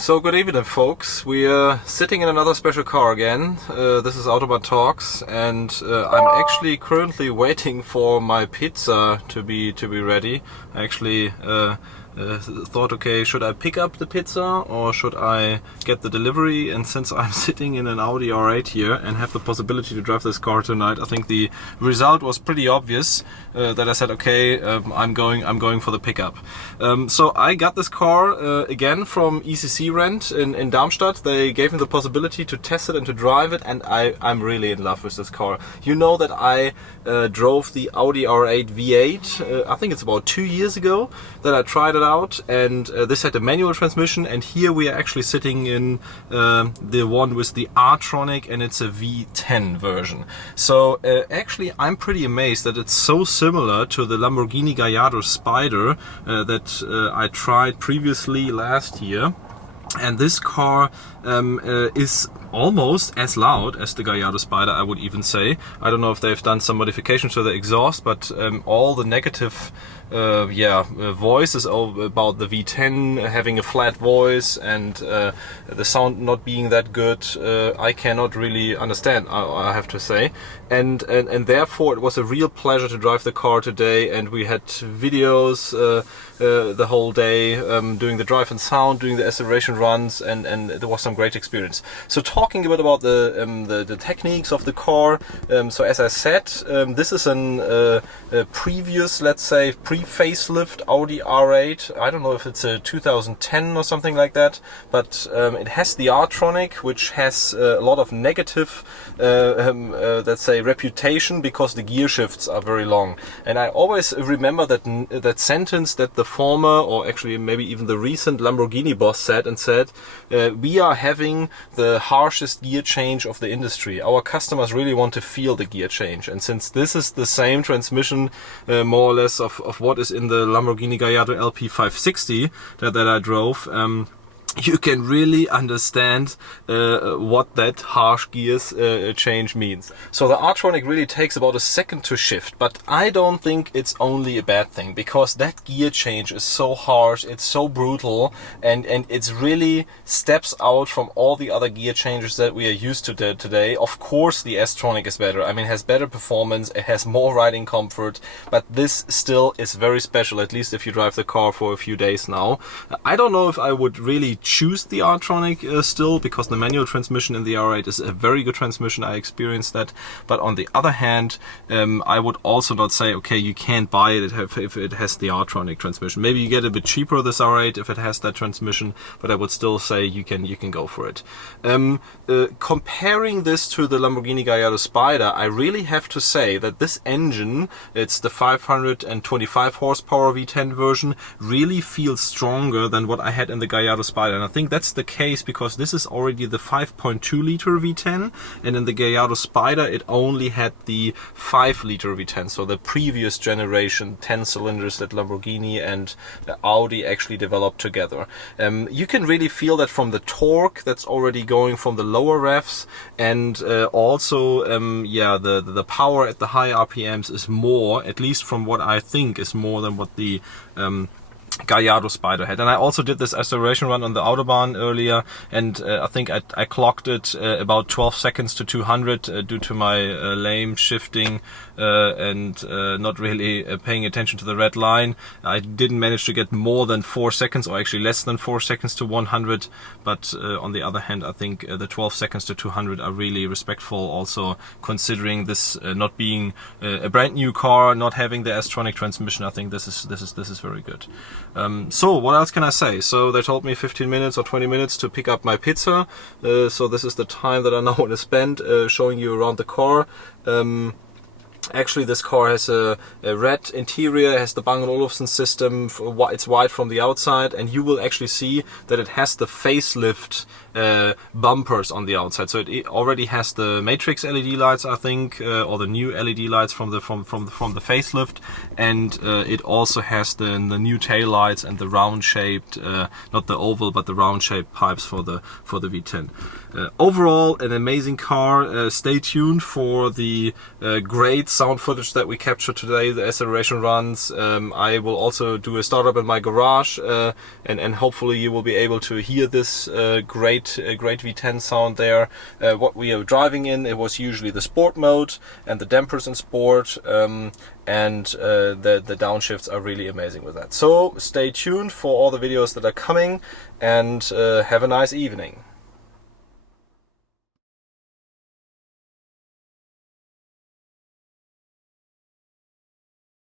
So good evening, folks. We are sitting in another special car again. This is Automann Talks, and I'm actually currently waiting for my pizza to be ready. I actually thought, okay, should I pick up the pizza or should I get the delivery? And since I'm sitting in an Audi R8 here and have the possibility to drive this car tonight, I think the result was pretty obvious. That I said, okay, I'm going for the pickup. So I got this car again from ECC Rent in Darmstadt. They gave me the possibility to test it and to drive it, and I'm really in love with this car. You know that I drove the Audi R8 V8. I think it's about 2 years ago that I tried it out, and this had a manual transmission, and here we are actually sitting in the one with the R-Tronic, and it's a V10 version. So actually I'm pretty amazed that it's so similar to the Lamborghini Gallardo Spider that I tried previously last year. And this car is almost as loud as the Gallardo Spider, I would even say. I don't know if they've done some modifications to the exhaust, but all the negative voices about the V10 having a flat voice and the sound not being that good, I cannot really understand, I have to say. And therefore it was a real pleasure to drive the car today, and we had videos the whole day doing the drive and sound, doing the acceleration runs, and there was some great experience. So talking a bit about the techniques of the car, so as I said, this is a previous, let's say, pre-facelift Audi R8. I don't know if it's a 2010 or something like that, but it has the R-Tronic, which has a lot of negative, let's say, reputation because the gear shifts are very long. And I always remember that sentence that the former, or actually maybe even the recent Lamborghini boss said, we are having the harshest gear change of the industry. Our customers really want to feel the gear change, and since this is the same transmission more or less of what is in the Lamborghini Gallardo LP560 that I drove, you can really understand what that harsh gears change means. So the R-Tronic really takes about a second to shift, but I don't think it's only a bad thing, because that gear change is so harsh, it's so brutal, and it's really steps out from all the other gear changes that we are used to today. Of course the S-Tronic is better. I mean, it has better performance, it has more riding comfort, but this still is very special, at least if you drive the car for a few days now. I don't know if I would really choose the R-Tronic still, because the manual transmission in the R8 is a very good transmission. I experienced that. But on the other hand, I would also not say, okay, you can't buy it if it has the R-Tronic transmission. Maybe you get a bit cheaper this R8 if it has that transmission, but I would still say you can go for it. Comparing this to the Lamborghini Gallardo Spider, I really have to say that this engine, it's the 525 horsepower V10 version, really feels stronger than what I had in the Gallardo Spider. And I think that's the case because this is already the 5.2 liter V10, and in the Gallardo Spider it only had the 5 liter V10, so the previous generation 10 cylinders that Lamborghini and Audi actually developed together. You can really feel that from the torque that's already going from the lower revs, and also the power at the high RPMs is more, at least from what I think is more than what the Gallardo Spider had. And I also did this acceleration run on the Autobahn earlier, and I think I clocked it about 12 seconds to 200 due to my lame shifting and not really paying attention to the red line. I didn't manage to get more than 4 seconds, or actually less than 4 seconds to 100, but on the other hand, I think the 12 seconds to 200 are really respectful, also considering this not being a brand new car, not having the S-Tronic transmission. I think this is very good. So what else can I say? So they told me 15 minutes or 20 minutes to pick up my pizza. So this is the time that I now want to spend showing you around the car. Actually, this car has a red interior, has the Bang & Olufsen system, it's white from the outside, and you will actually see that it has the facelift bumpers on the outside. So it already has the matrix LED lights, I think, or the new LED lights from the facelift, and it also has the new tail lights and the round shaped, not the oval but the round shaped pipes for the V10. Overall, an amazing car. Stay tuned for the great sound footage that we captured today, the acceleration runs. I will also do a startup in my garage, and hopefully you will be able to hear this great V10 sound there. What we are driving in, it was usually the sport mode and the dampers in sport, and the downshifts are really amazing with that. So stay tuned for all the videos that are coming, and have a nice evening.